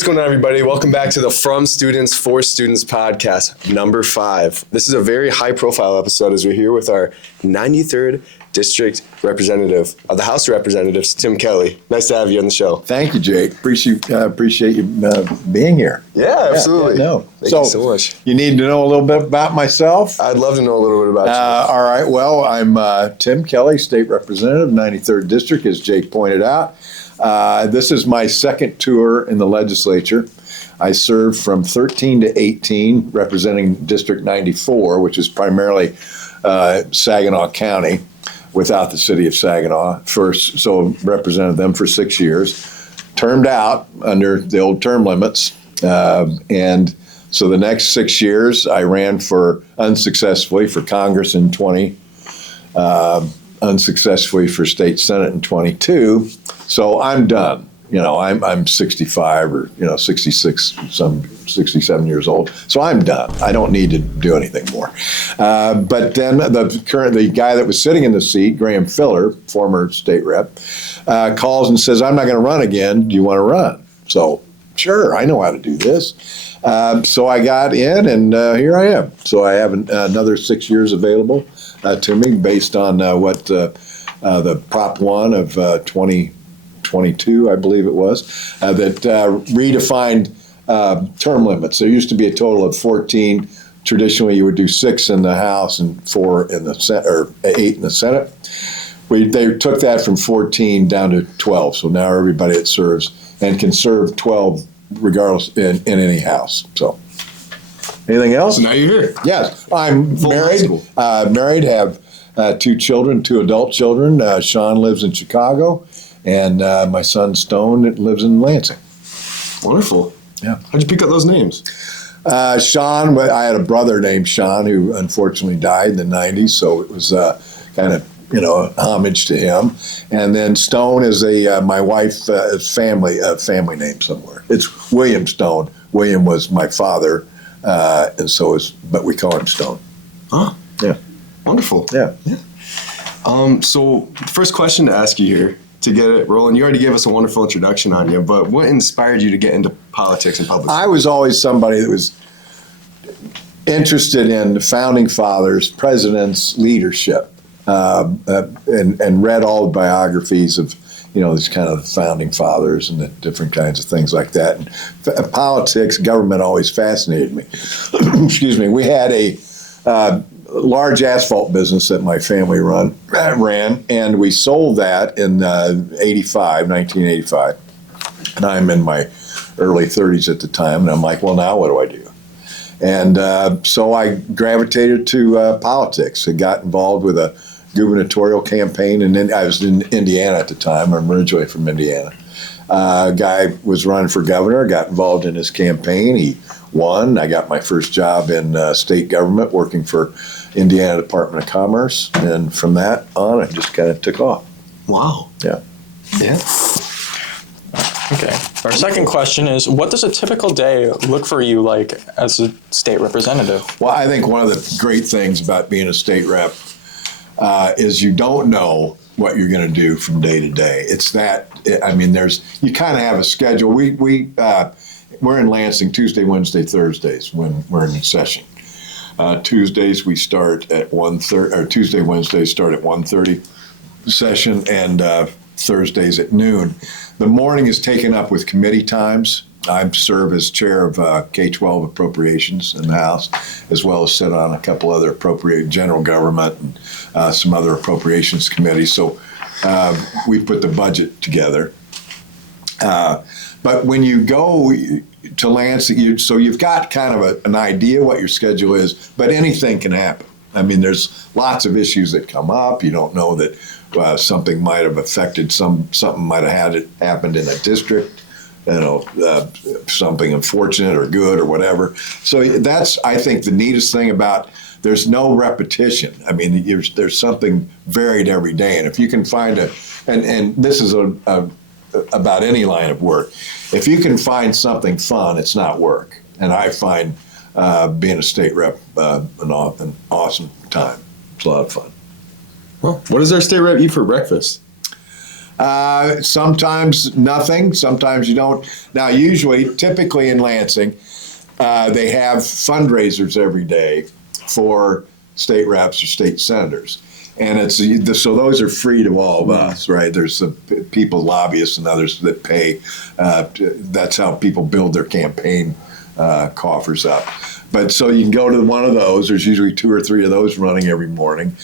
what's going on, everybody? Welcome back to the From Students for Students podcast, number 5. This is a very high-profile episode as we're here with our 93rd District Representative of the House of Representatives, Tim Kelly. Nice to have you on the show. Thank you, Jake. Appreciate you being here. Yeah, absolutely. Thank you so much. You need to know a little bit about myself? I'd love to know a little bit about you. All right. Well, I'm Tim Kelly, State Representative, 93rd District, as Jake pointed out. This is my second tour in the legislature. I served from 13 to 18, representing District 94, which is primarily Saginaw County, without the city of Saginaw. So represented them for 6 years, termed out under the old term limits, and so the next 6 years I ran unsuccessfully for Congress in 20, unsuccessfully for state senate in 22. So I'm done. I'm 65 or 66, 67 years old. So I'm done. I don't need to do anything more. But then the guy that was sitting in the seat, Graham Filler, former state rep, calls and says, "I'm not going to run again. Do you want to run?" So sure, I know how to do this. So I got in, and here I am. So I have another 6 years available to me based on what the Prop 1 of 2022, I believe it was, that redefined term limits. There used to be a total of 14. Traditionally, you would do 6 in the House and 4 in the Senate, or 8 in the Senate. They took that from 14 down to 12. So now everybody that serves and can serve 12 regardless in any House. So anything else? So now you're here. Yes, I'm married, have 2 children, 2 adult children. Sean lives in Chicago, and my son Stone lives in Lansing. Wonderful. Yeah. How'd you pick up those names? Sean, I had a brother named Sean who unfortunately died in the 90s, so it was kind of homage to him. And then Stone is my wife's family name somewhere. It's William Stone. William was my father, and but we call him Stone. Oh, yeah, wonderful. Yeah. So the first question to ask you here, to get it rolling, you already gave us a wonderful introduction on you, but what inspired you to get into politics and public service? I was always somebody that was interested in the founding fathers, presidents' leadership, and read all the biographies of these kind of founding fathers and the different kinds of things like that. And politics, government always fascinated me. Excuse me. We had a large asphalt business that my family ran, and we sold that in 1985. And I'm in my early 30s at the time, and I'm like, well, now what do I do? And so I gravitated to politics and got involved with a gubernatorial campaign, and then I was in Indiana at the time. I'm originally from Indiana. A guy was running for governor, got involved in his campaign. He won. I got my first job in state government working for Indiana Department of Commerce, and from that on, it just kind of took off. Wow. Yeah. Yeah. Okay. Our second question is, what does a typical day look for you like as a state representative? Well, I think one of the great things about being a state rep is you don't know what you're going to do from day to day. It's that, you kind of have a schedule. We're in Lansing Tuesday, Wednesday, Thursdays when we're in session. Tuesdays we start at 1:30, or Tuesday, Wednesdays start at 1:30 session, and Thursdays at noon. The morning is taken up with committee times. I serve as chair of K-12 appropriations in the House, as well as sit on a couple other general government and some other appropriations committees. So we put the budget together. But when you go to Lansing, you've got kind of an idea what your schedule is, but anything can happen. There's lots of issues that come up. You don't know that something might have affected something might have happened in a district, something unfortunate or good or whatever. So that's, I think, the neatest thing about, there's no repetition. There's something varied every day, and if you can find and this is about any line of work, if you can find something fun, it's not work. And I find being a state rep an awesome time. It's a lot of fun. Well, what does our state rep eat for breakfast? Sometimes nothing. Sometimes you don't. Now, typically in Lansing, they have fundraisers every day for state reps or state senators. And so those are free to all of us, right? There's some people, lobbyists and others that pay. That's how people build their campaign coffers up. But so you can go to one of those. There's usually 2 or 3 of those running every morning.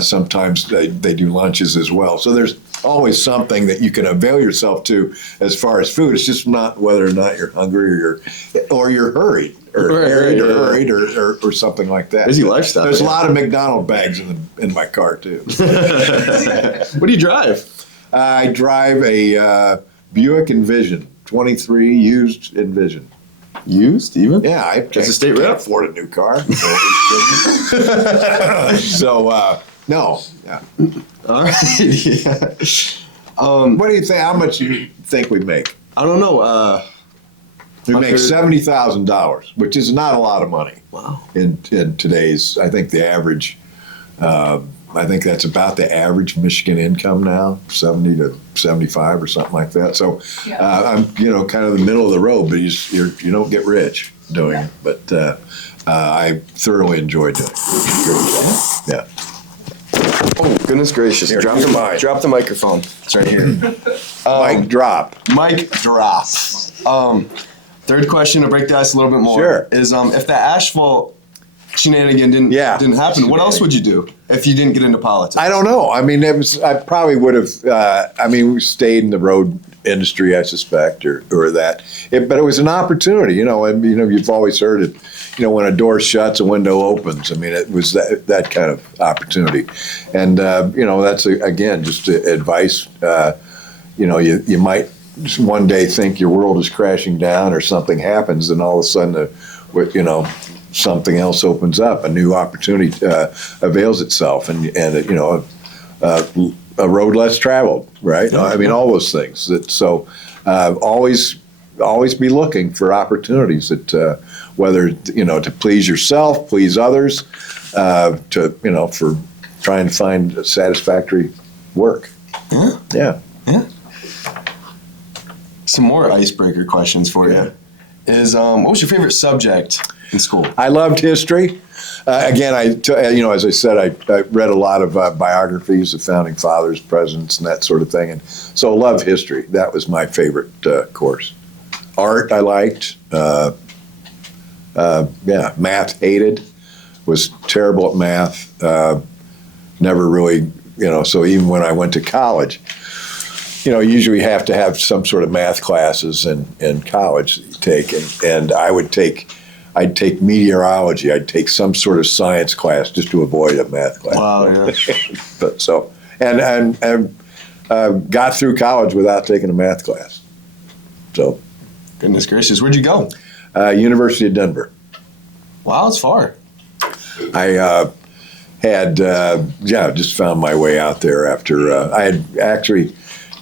Sometimes they do lunches as well. So there's always something that you can avail yourself to as far as food. It's just not whether or not you're hungry or you're hurried or something like that. Busy lifestyle. There's a lot of McDonald bags in my car too. What do you drive? I drive a Buick Envision, 23 used Envision. Used even? Yeah, I As a state can't rep? afford a new car. So, no. Yeah. All right. Yeah. What do you think? How much do you think we make? I don't know. We make $70,000, which is not a lot of money. Wow. In today's, I think the average, I think that's about the average Michigan income now, 70 to 75 or something like that. So I'm, kind of the middle of the road, but you don't get rich doing it. But I thoroughly enjoy doing it. Yeah. Oh, goodness gracious. Here, Drop here's mine. the microphone. It's right here. Mic drop. Mic drop. Third question to break the ice a little bit more Sure. is if the asphalt shenanigan didn't happen, what else would you do if you didn't get into politics? I don't know. I mean, I probably would have. We stayed in the road industry, I suspect, or that. But it was an opportunity. You've always heard it. When a door shuts, a window opens. I mean, it was that kind of opportunity, and that's again just advice. You might one day think your world is crashing down or something happens, and all of a sudden, something else opens up, a new opportunity avails itself, and a road less traveled, right? I mean, all those things. Always be looking for opportunities that whether to please yourself, please others, for trying to find satisfactory work. Yeah. Some more icebreaker questions for you. Is what was your favorite subject in school? I loved history. Again, as I said, I read a lot of biographies of founding fathers, presidents, and that sort of thing, and so I love history. That was my favorite course. Art I liked. Math hated. Was terrible at math. Never really, So even when I went to college, usually you have to have some sort of math classes in college that you take, and I'd take meteorology. I'd take some sort of science class just to avoid a math class. Wow, yeah. But and got through college without taking a math class. So, Goodness gracious, where'd you go? University of Denver. Wow, it's far. I had just found my way out there after I had actually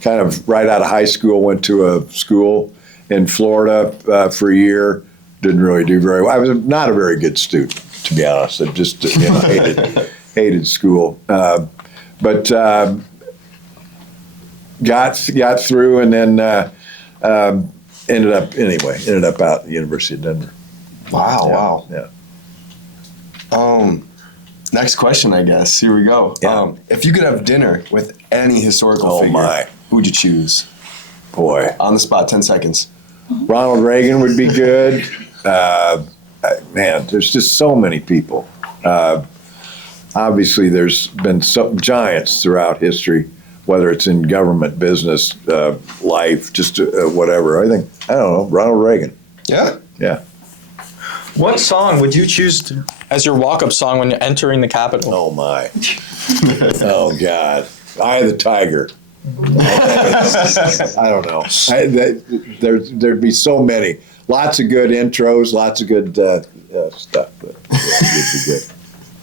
kind of right out of high school went to a school in Florida for a year. Didn't really do very well. I was not a very good student, to be honest. I just hated school, but got through, and then ended up out at the University of Denver. Wow. Yeah. Next question, I guess. Here we go. Yeah. If you could have dinner with any historical figure, who would you choose? Boy. On the spot, 10 seconds. Ronald Reagan would be good. Man, there's just so many people. Obviously, there's been some giants throughout history, whether it's in government, business, life, just whatever. I don't know, Ronald Reagan. Yeah? Yeah. What song would you choose as your walk-up song when you're entering the Capitol? Oh, my. Oh, God. Eye of the Tiger. I don't know. There'd be so many. Lots of good intros, lots of good stuff. But it'd be good.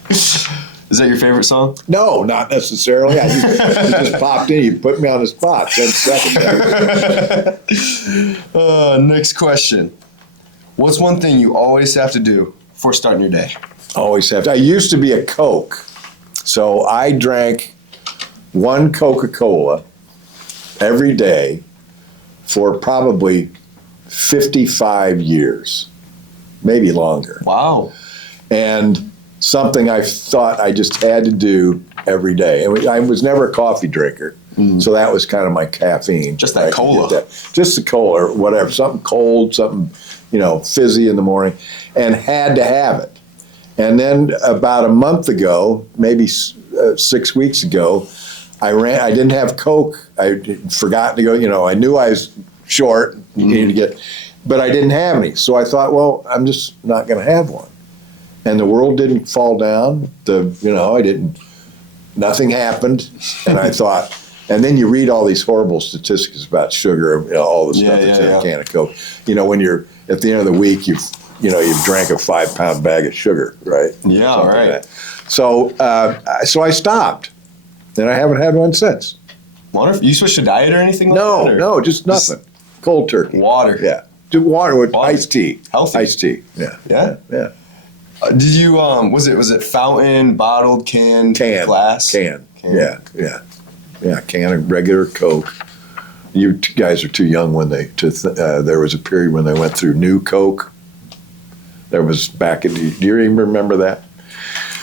Is that your favorite song? No, not necessarily. You just popped in. You put me on the spot. 10 seconds. Next question. What's one thing you always have to do before starting your day? Always have to. I used to be a Coke, so I drank one Coca-Cola every day for probably 55 years, maybe longer. Wow. And something I thought I just had to do every day. And I was never a coffee drinker, so that was kind of my caffeine. Just that I could cola. get Just the cola or whatever, something cold, something, fizzy in the morning, and had to have it. And then about a month ago, maybe 6 weeks ago, I didn't have Coke. I forgot to go, I knew I was short, needed to get, but I didn't have any. So I thought, well, I'm just not going to have one. And the world didn't fall down. Nothing happened. And I thought, and then you read all these horrible statistics about sugar, all the stuff that's in a can of Coke. When you're at the end of the week, you've drank a 5-pound bag of sugar, right? Yeah, Something right. like that. So I stopped, and I haven't had one since. Wonderful. You switched to diet or anything like that? or- No, just nothing. Cold turkey. Water. Yeah. Do water with Water. iced tea. Healthy. Iced tea. Yeah. Yeah? Yeah. Did you, was it fountain, bottled, canned, glass? Can. Yeah. Can of regular Coke. You guys are too young when there was a period when they went through New Coke. There was do you even remember that?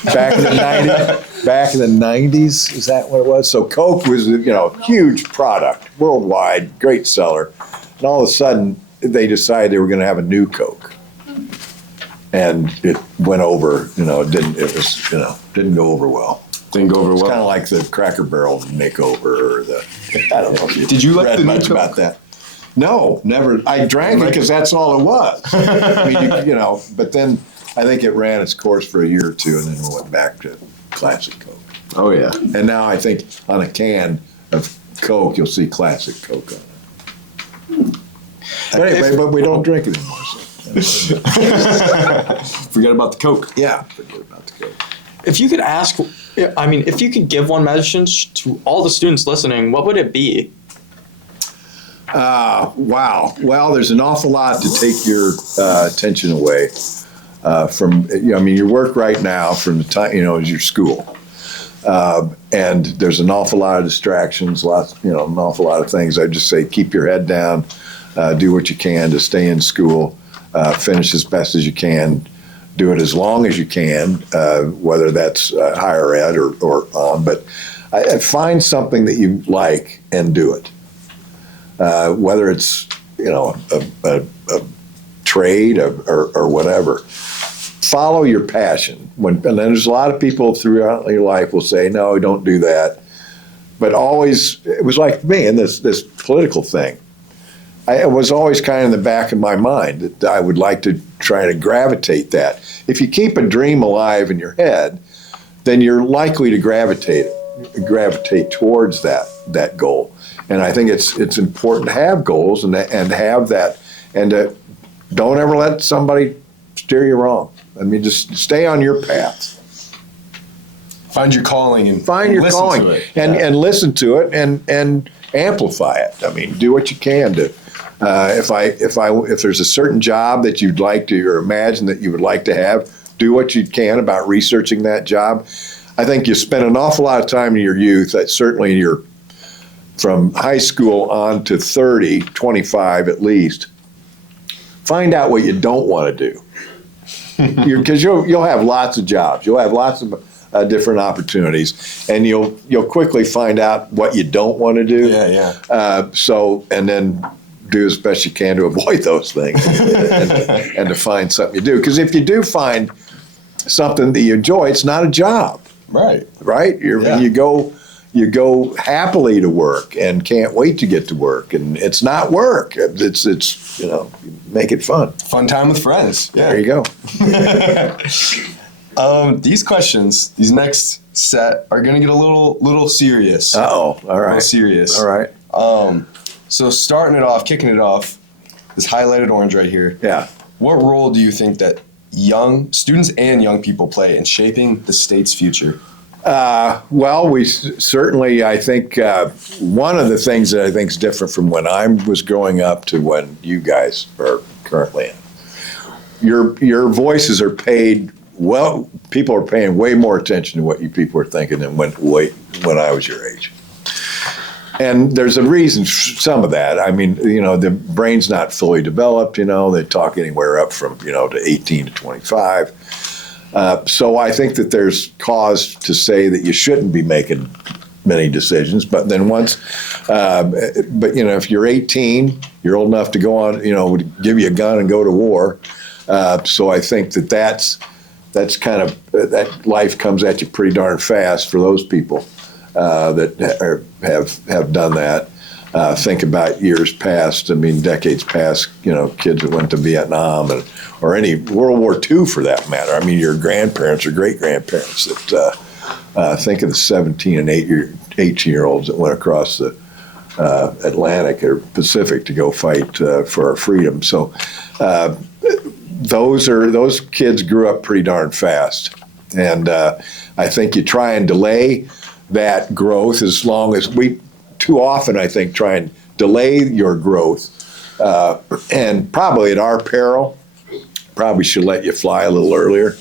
Back in the 90s. Back in the 90s, is that what it was? So Coke was, huge product, worldwide, great seller. And all of a sudden, they decided they were going to have a new Coke. And it went over, didn't go over well. Didn't go over It's well. kind of like the Cracker Barrel makeover or I don't know. If Did you like read the new much Coke? about that? No, never. I drank it because that's all it was. I mean, but then I think it ran its course for a year or two and then went back to classic Coke. Oh, yeah. And now I think on a can of Coke, you'll see classic Coke on it. Anyway, but we don't drink it anymore. So. Forget about the Coke. Yeah, forget about the Coke. If you could give one message to all the students listening, what would it be? Wow. Well, there's an awful lot to take your attention away from. Your work right now from the time is your school, and there's an awful lot of distractions. An awful lot of things. I just say keep your head down, do what you can to stay in school, finish as best as you can, do it as long as you can, whether that's higher ed or on. But I find something that you like and do it. Whether it's a trade or whatever, follow your passion. And then there's a lot of people throughout your life will say, no, don't do that. But always, it was like me in this political thing. It was always kind of in the back of my mind that I would like to try to gravitate that. If you keep a dream alive in your head, then you're likely to gravitate towards that goal. And I think it's important to have goals and have that, and don't ever let somebody steer you wrong. I mean, just stay on your path. Find your calling and Find your listen calling to it. and listen to it and amplify it. I mean, do what you can to. If there's a certain job that you'd like to or imagine that you would like to have, do what you can about researching that job. I think you spend an awful lot of time in your youth, certainly from high school on to 30, 25 at least. Find out what you don't want to do. Because you'll have lots of jobs. You'll have lots of different opportunities, and you'll quickly find out what you don't want to do. Yeah. And then do as best you can to avoid those things and to find something you do. Because if you do find something that you enjoy, it's not a job. Right. Right? You go happily to work and can't wait to get to work, and it's not work. It's make it fun. Fun time with friends. Yeah. There you go. These questions, these next set, are gonna get a little serious. All right. A little serious. All right. So kicking it off, this highlighted orange right here. Yeah. What role do you think that young students and young people play in shaping the state's future? Well, we certainly, I think, one of the things that I think is different from when I was growing up to when you guys are currently in, your voices are paid, well, people are paying way more attention to what you people are thinking than when I was your age. And there's a reason for some of that. I mean, the brain's not fully developed, they talk anywhere up from, to 18 to 25. So I think that there's cause to say that you shouldn't be making many decisions. But then if you're 18, you're old enough to go on, would give you a gun and go to war. So I think that's kind of, that life comes at you pretty darn fast for those people that have done that. Think about years past, decades past, kids that went to Vietnam or any World War II for that matter. I mean, your grandparents or great-grandparents that think of the 17 and 18-year-olds that went across the Atlantic or Pacific to go fight for our freedom. So those kids grew up pretty darn fast. And I think you try and delay that growth as long as too often, I think, try and delay your growth, and probably at our peril, probably should let you fly a little earlier,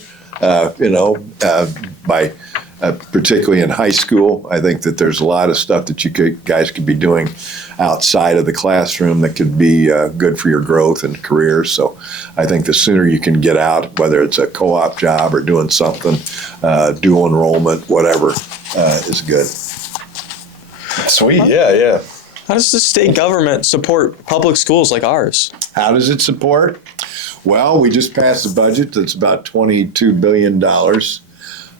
particularly in high school. I think that there's a lot of stuff that guys could be doing outside of the classroom that could be good for your growth and career. So I think the sooner you can get out, whether it's a co-op job or doing something, dual enrollment, whatever, is good. Sweet, yeah. How does the state government support public schools like ours? How does it support? Well, we just passed a budget that's about $22 billion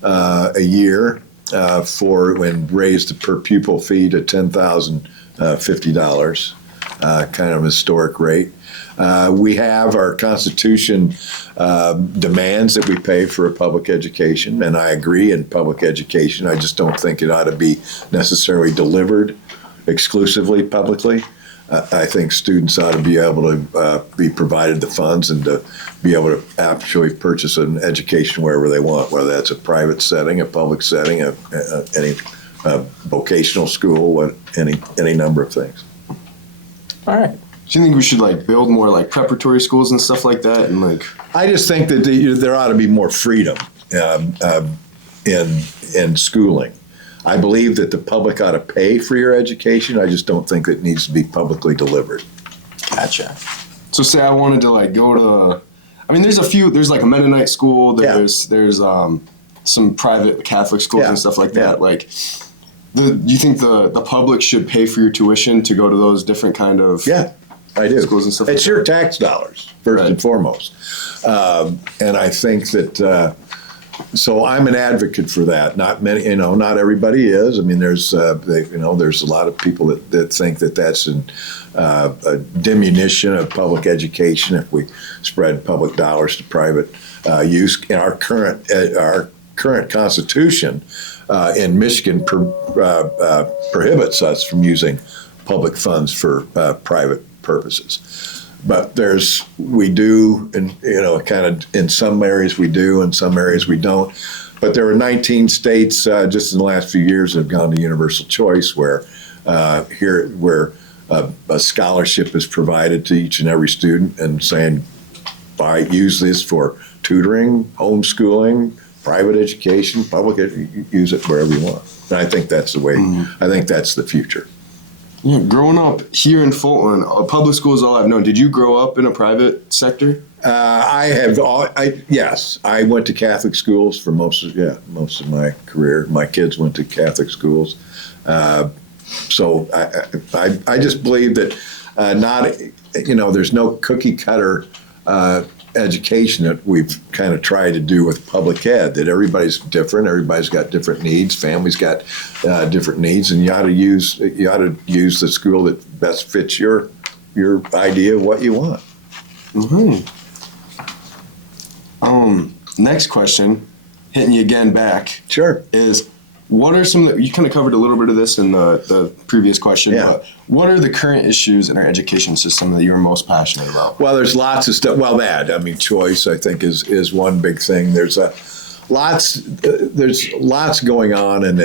a year and raised the per pupil fee to $10,050, kind of a historic rate. We have our Constitution demands that we pay for a public education, and I agree in public education. I just don't think it ought to be necessarily delivered exclusively publicly. I think students ought to be able to be provided the funds and to be able to actually purchase an education wherever they want, whether that's a private setting, a public setting, any vocational school, any number of things. All right. Do you think we should build more preparatory schools and stuff like that? And I just think that there ought to be more freedom in schooling. I believe that the public ought to pay for your education. I just don't think it needs to be publicly delivered. Gotcha. So say I wanted to go to, there's a Mennonite school, there's some private Catholic schools and stuff like that. Do you think the public should pay for your tuition to go to those different kind of I do. schools and stuff It's like your that? tax dollars, first and foremost. And I think that, so I'm an advocate for that. Not many, not everybody is. There's a lot of people that think that that's a diminution of public education if we spread public dollars to private use. In our current Constitution in Michigan prohibits us from using public funds for private purposes. But we do, and kind of in some areas we do, in some areas we don't. But there are 19 states just in the last few years that have gone to universal choice, where a scholarship is provided to each and every student, and saying, use this for tutoring, homeschooling, private education, use it wherever you want. And I think that's the way. I think that's the future. Yeah, growing up here in Fulton, public school is all I've known. Did you grow up in a private sector? Yes, I went to Catholic schools for most of my career. My kids went to Catholic schools, so I just believe that there's no cookie cutter education that we've kind of tried to do with public ed. That everybody's different, everybody's got different needs, families got different needs, and you ought to use the school that best fits your idea of what you want. Mm-hmm. Next question, hitting you again back. Sure. Is what are some, you kind of covered a little bit of this in the previous question, but what are the current issues in our education system that you're most passionate about? Well, there's lots of stuff. Well, choice, I think, is one big thing. There's lots going on in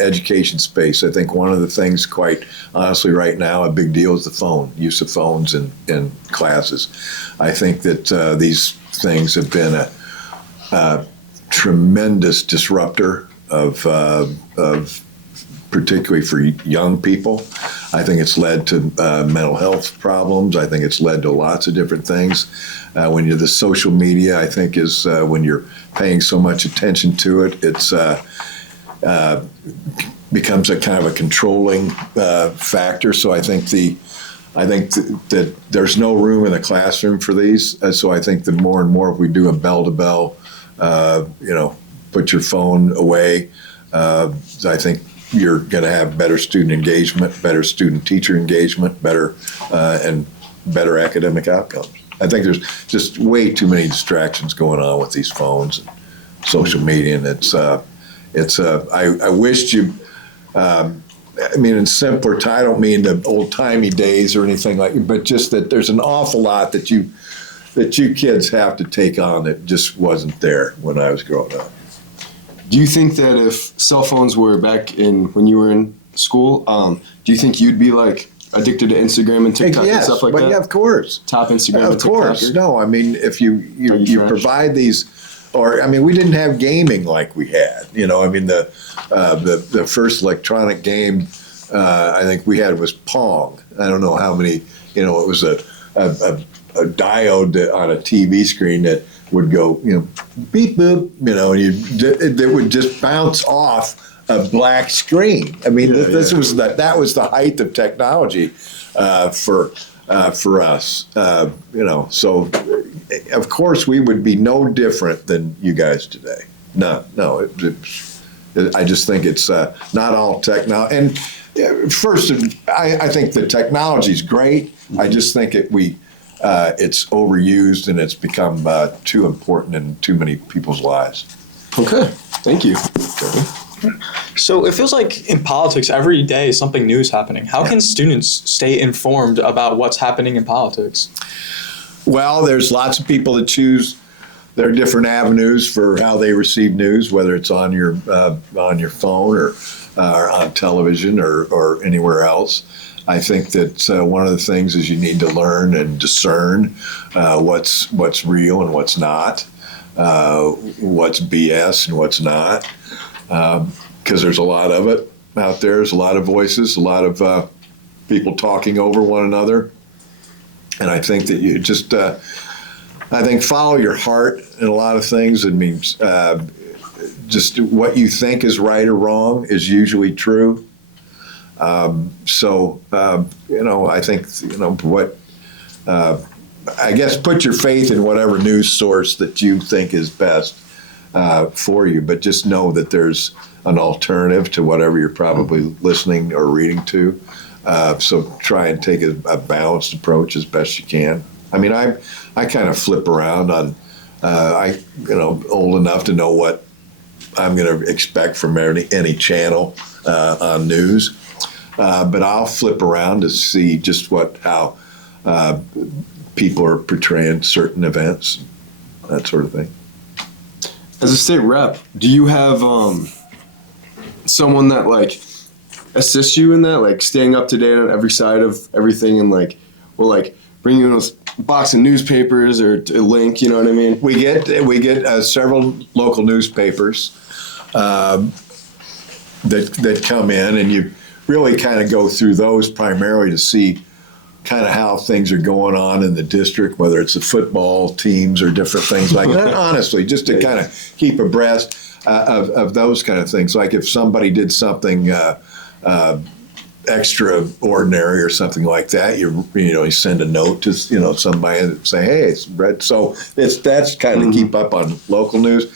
education space. I think one of the things, quite honestly, right now, a big deal is the phone, use of phones in classes. I think that these things have been a tremendous disruptor of particularly for young people. I think it's led to mental health problems. I think it's led to lots of different things. When you're the social media, I think is when you're paying so much attention to it, it's becomes a kind of a controlling factor. So I think that there's no room in the classroom for these. So I think that more and more, if we do a bell to bell, put your phone away, I think you're going to have better student engagement, better student teacher engagement, and better academic outcomes. I think there's just way too many distractions going on with these phones and social media, and I wished you. In simpler, I don't mean the old-timey days or anything like that, but just that there's an awful lot that you kids have to take on that just wasn't there when I was growing up. Do you think that if cell phones were back when you were in school, do you think you'd be like addicted to Instagram and TikTok and stuff like that? Yeah, of course. Top Instagram Of and course. TikToker? No, I mean, if you provide these, we didn't have gaming like we had. The first electronic game I think we had was Pong. I don't know how many. It was a diode on a TV screen that would go, beep boop, and it would just bounce off a black screen. That was the height of technology for us. So of course we would be no different than you guys today. No. I just think it's not all technology. And first, I think the technology is great. I just think it's overused and it's become too important in too many people's lives. Okay, thank you. So it feels like in politics, every day something new is happening. How can students stay informed about what's happening in politics? Well, there's lots of people that choose their different avenues for how they receive news, whether it's on your phone or on television or anywhere else. I think that one of the things is you need to learn and discern what's real and what's not, what's BS and what's not, because there's a lot of it out there. There's a lot of voices, a lot of people talking over one another, and I think that you just follow your heart in a lot of things. It means just what you think is right or wrong is usually true. I think, I guess put your faith in whatever news source that you think is best for you, but just know that there's an alternative to whatever you're probably listening or reading to. So try and take a balanced approach as best you can. I kind of flip around on, old enough to know what I'm going to expect from any channel on news. But I'll flip around to see just how people are portraying certain events, that sort of thing. As a state rep, do you have someone that assists you in that, staying up to date on every side of everything, and will bring you in with a box of newspapers or a link? You know what I mean? We get several local newspapers that come in, and you really kind of go through those primarily to see kind of how things are going on in the district, whether it's the football teams or different things like that. Honestly, just to kind of keep abreast of those kind of things. Like if somebody did something extraordinary or something like that, you send a note to somebody and say, hey, it's Brett. So that's kind of keep up on local news.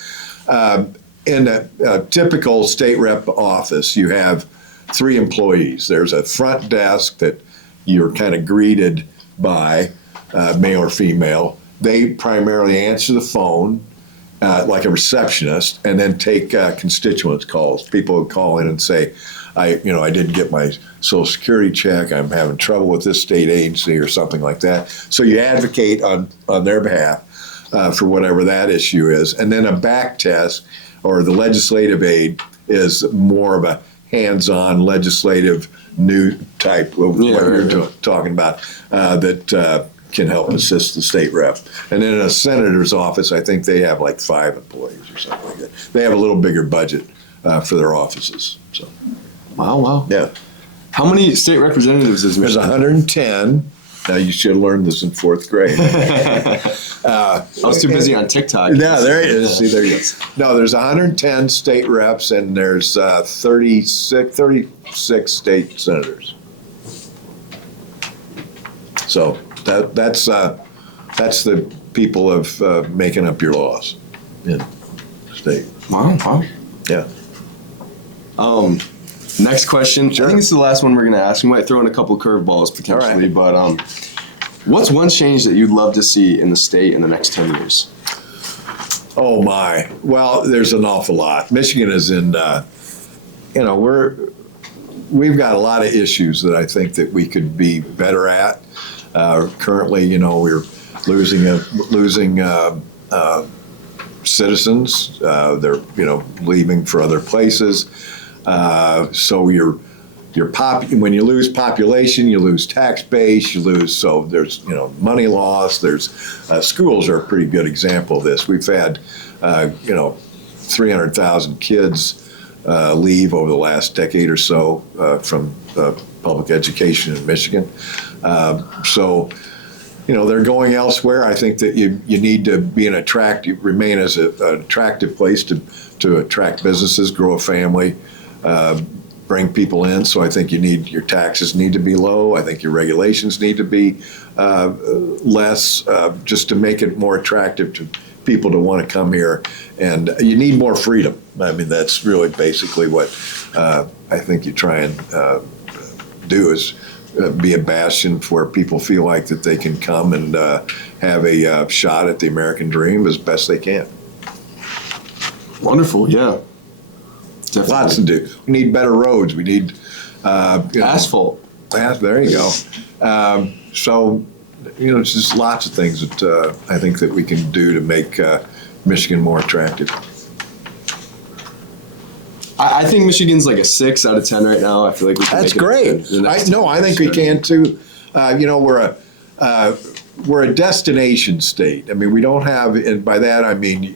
In a typical state rep office, you have 3 employees. There's a front desk that you're kind of greeted by, male or female. They primarily answer the phone like a receptionist, and then take constituents calls. People would call in and say, I didn't get my Social Security check. I'm having trouble with this state agency or something like that. So you advocate on their behalf for whatever that issue is. And then a back test, or the legislative aid, is more of a hands-on legislative new type of what you're talking about that can help assist the state rep. And then in a senator's office, I think they have 5 employees or something like that. They have a little bigger budget for their offices. So. Wow. Yeah. How many state representatives is There's Michigan? 110. Now, you should have learned this in fourth grade. I was too busy on TikTok. Yeah, there it is. See, there you go. No, there's 110 state reps and there's 36 state senators. So that's the people of making up your laws in the state. Wow. Yeah. Next question. Sure. I think this is the last one we're going to ask. We might throw in a couple curveballs potentially, All right. but what's one change that you'd love to see in the state in the next 10 years? Oh my. Well, there's an awful lot. Michigan is in, we've got a lot of issues that I think that we could be better at. Currently, we're losing citizens. They're, leaving for other places. So when you lose population, you lose tax base, so there's, money loss, there's, schools are a pretty good example of this. We've had, 300,000 kids leave over the last decade or so from public education in Michigan. So they're going elsewhere. I think that you need to remain as an attractive place to attract businesses, grow a family, bring people in. So I think your taxes need to be low. I think your regulations need to be less, just to make it more attractive to people to want to come here. And you need more freedom. I mean, that's really basically what I think you try and do is be a bastion where people feel like that they can come and have a shot at the American dream as best they can. Wonderful, yeah. Definitely. Lots to do. We need better roads. We need Asphalt. There you go. So, it's just lots of things that I think that we can do to make Michigan more attractive. I think Michigan's like a 6 out of 10 right now. I feel like we can That's make it great. the next I think we can too. We're a destination state. I mean, we don't have, and by that I mean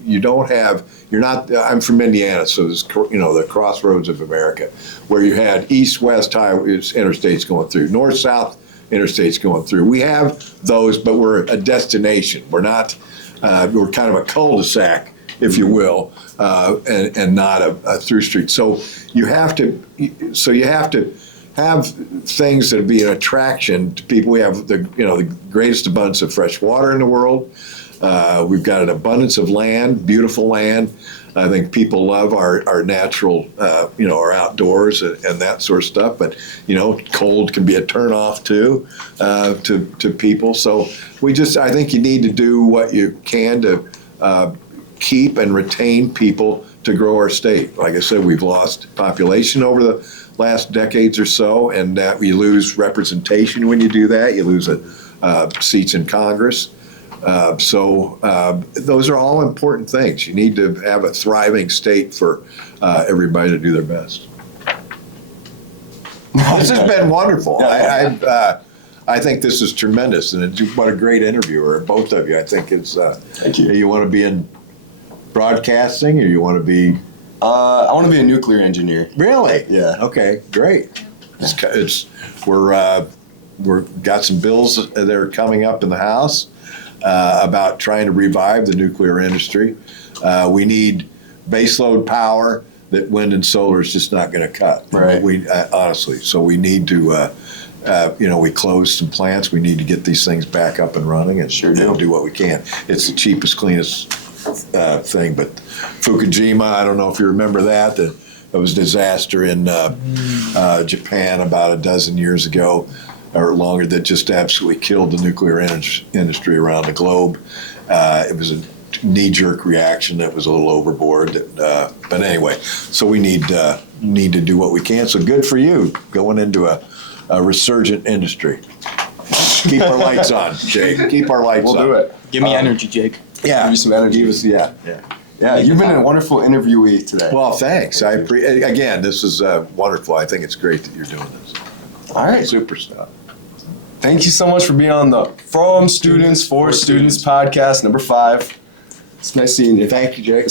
I'm from Indiana, so it's, the crossroads of America, where you had east-west highways, interstates going through, north-south interstates going through. We have those, but we're a destination. We're not, we're kind of a cul-de-sac, if you will, and not a through street. So you have to have things that be an attraction to people. We have the greatest abundance of fresh water in the world. We've got an abundance of land, beautiful land. I think people love our natural, our outdoors and that sort of stuff. But cold can be a turnoff too to people. So I think you need to do what you can to keep and retain people to grow our state. Like I said, we've lost population over the last decades or so, and that you lose representation when you do that. You lose seats in Congress. So those are all important things. You need to have a thriving state for everybody to do their best. This has been wonderful. I think this is tremendous, and what a great interviewer, both of you. I think it's. Thank you. You want to be in broadcasting, or you want to be? I want to be a nuclear engineer. Really? Yeah. Okay, great. We're got some bills that are coming up in the House about trying to revive the nuclear industry. We need baseload power that wind and solar is just not going to cut. Right. We honestly, so we need to. We closed some plants. We need to get these things back up and running and do what we can. It's the cheapest, cleanest thing. But Fukushima, I don't know if you remember that. There was a disaster in Japan about a dozen years ago or longer that just absolutely killed the nuclear industry around the globe. It was a knee-jerk reaction that was a little overboard. But anyway, so we need to do what we can. So good for you going into a resurgent industry. Keep our lights on, Jake. Keep our lights on. We'll do it. Give me energy, Jake. Yeah. Give you some energy. Yeah. Yeah, you've been a wonderful interviewee today. Well, thanks. Again, this is wonderful. I think it's great that you're doing this. All right. Super stuff. Thank you so much for being on the From Students for Students podcast, number 5. It's nice seeing you. Thank you, Jake.